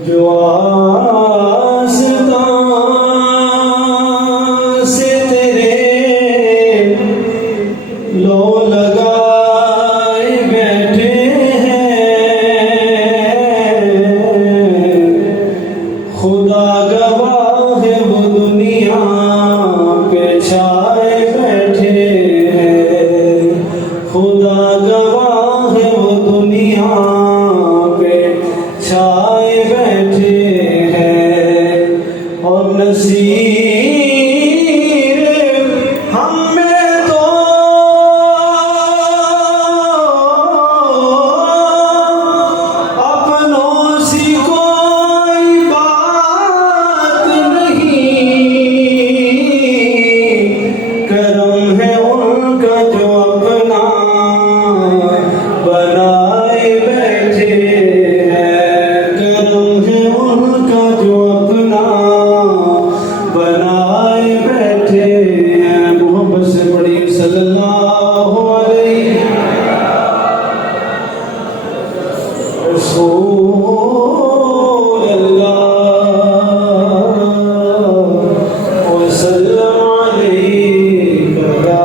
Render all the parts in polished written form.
जो आस्तां से तेरे लो लगाए बैठे हैं, खुदा गवाह है वो दुनिया पे छाए बैठे हैं, खुदा गवाह है वो दुनिया पे छाए बैठे हैं। और नसीर हमें तो अपनों सी कोई बात नहीं, करम है उनका जो अपना बनाए बैठे हैं, करम है उनका जो अपना बनाए बैठे हैं। मोहब्बत से पढ़ी सल्लल्लाहु अलैहि रसूल अल्लाह वसल्लम अलैका या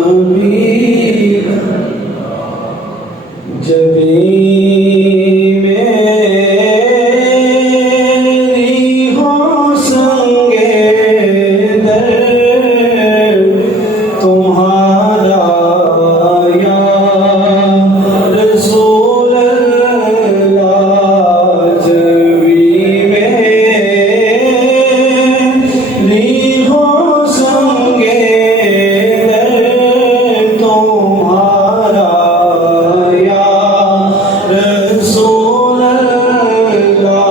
हबीब। जबी मेरी हो संगे दर तुम्हारा या रसूल अल्लाह, जबी मेरी हो संगे दर तुम्हारा या रसूल अल्लाह।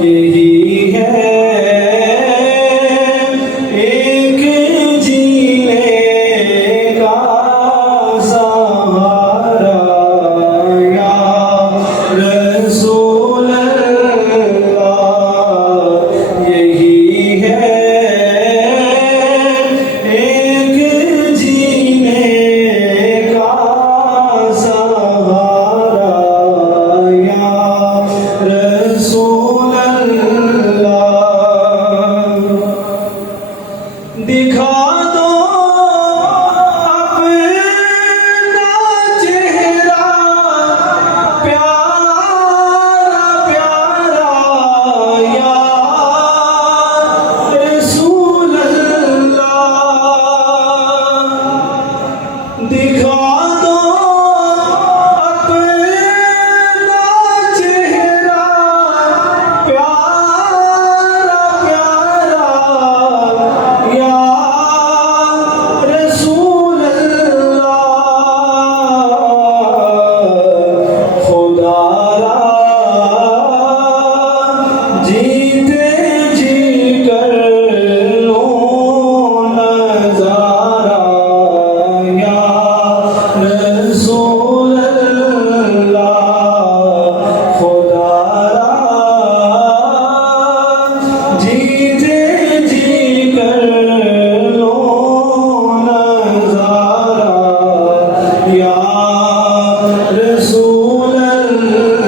यही है एक जीने का सहारा या रसूल अल्लाह। यही है एक जीने का सहारा या रसूल अल्लाह। दिखा दो अपना चेहरा प्यारा प्यारा या रसूल अल्लाह। दिखा दो अपना चेहरा प्यारा प्यारा या रसूल अल्लाह। खुदारा जीते जी कर लो नजारा या रसूल अल्लाह। खुदारा जीते जी कर लो नजारा या रसूल अल्लाह।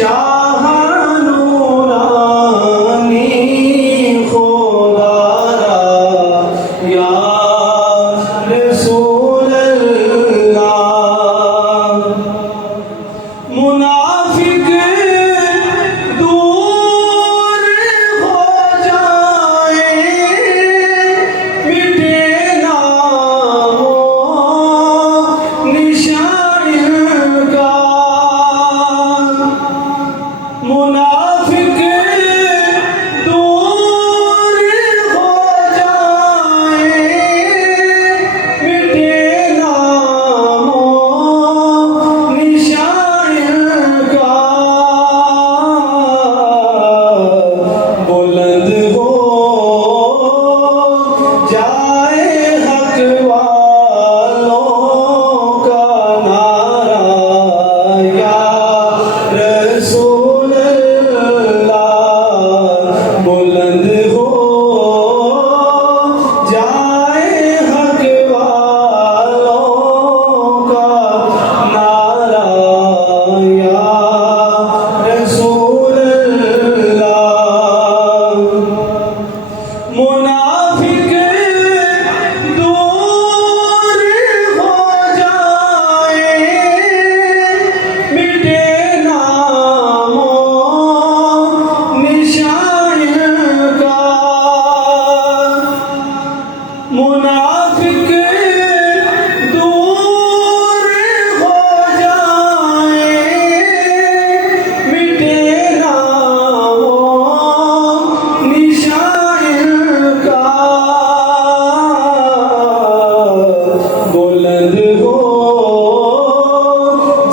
शाह नूरानी खुदारा या रसूल अल्लाह। मुनाफिक दूर हो जाए, मिटे नामो निशान का। मुनाफिक दूर हो जाए, मिटे नामो निशान का। बुलंद हो जाए हक वालों का नारा या रसूल अल्लाह। बुलंद हो जाए हक वालों का नारा या रसूल अल्लाह। मुनाफिक दूर हो जाए, मिटे नामो निशान का। मुनाफिक दूर हो जाए, मिटे नामो निशान का। बुलंद हो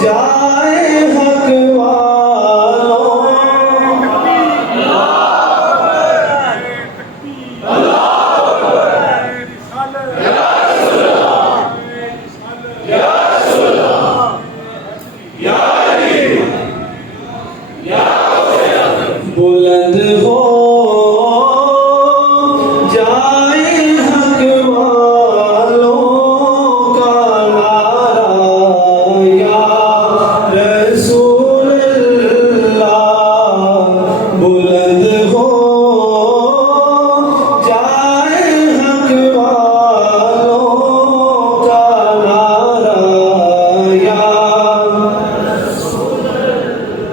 जाए हक वालों। बुलंद हो जाए हक वालों का नारा या रसूल अल्लाह। बुलंद हो जाए हक वालों का नारा या।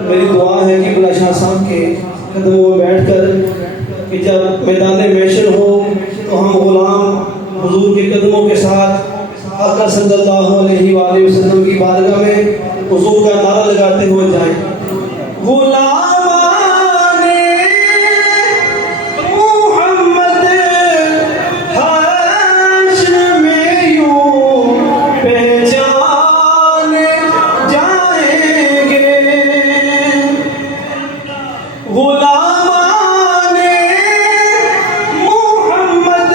मेरी दुआ है कि बुला शाह साहब के कदमों में बैठकर कि जब मैदान महशर हो तो हम गुलाम हुजूर के कदमों के साथ आका सल्लल्लाहु अलैहि वसल्लम की बारगाह में हुजूर का नारा लगाते हुए जाएं। गुलामाने मुहम्मद हाशमियूं पहचाने जाएंगे। गुलामाने मुहम्मद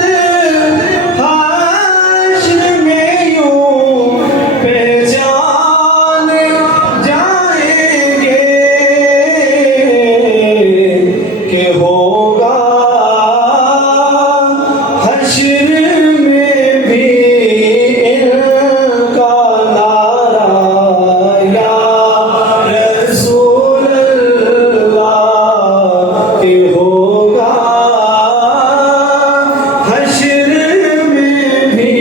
हाशमियूं पहचाने जाएंगे कि होगा हश्र में भी इनका नारा या रसूल अल्लाह। कि होगा हश्र में भी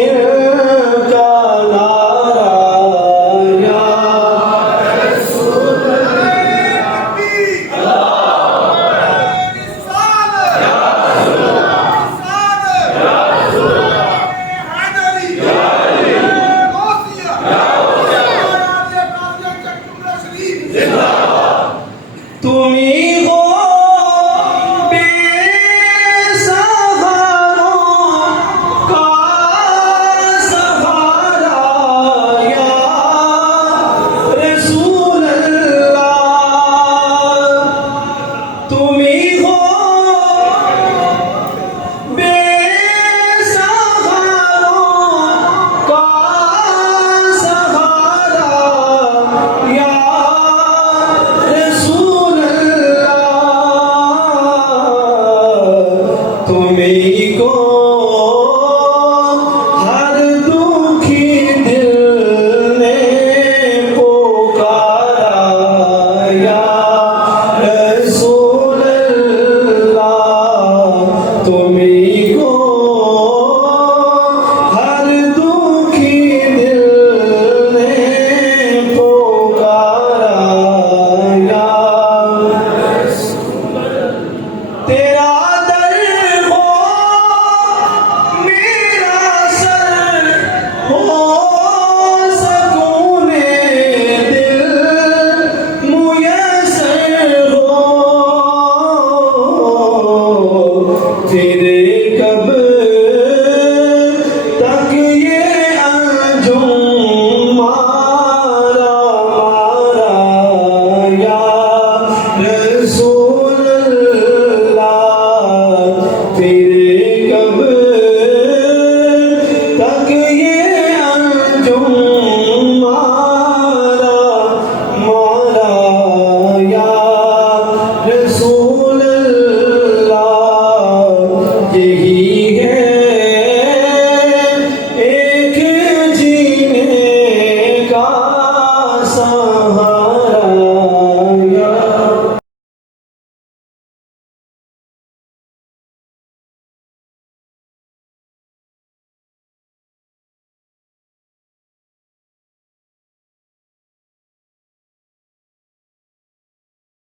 इनका नारा या रसूल তুমি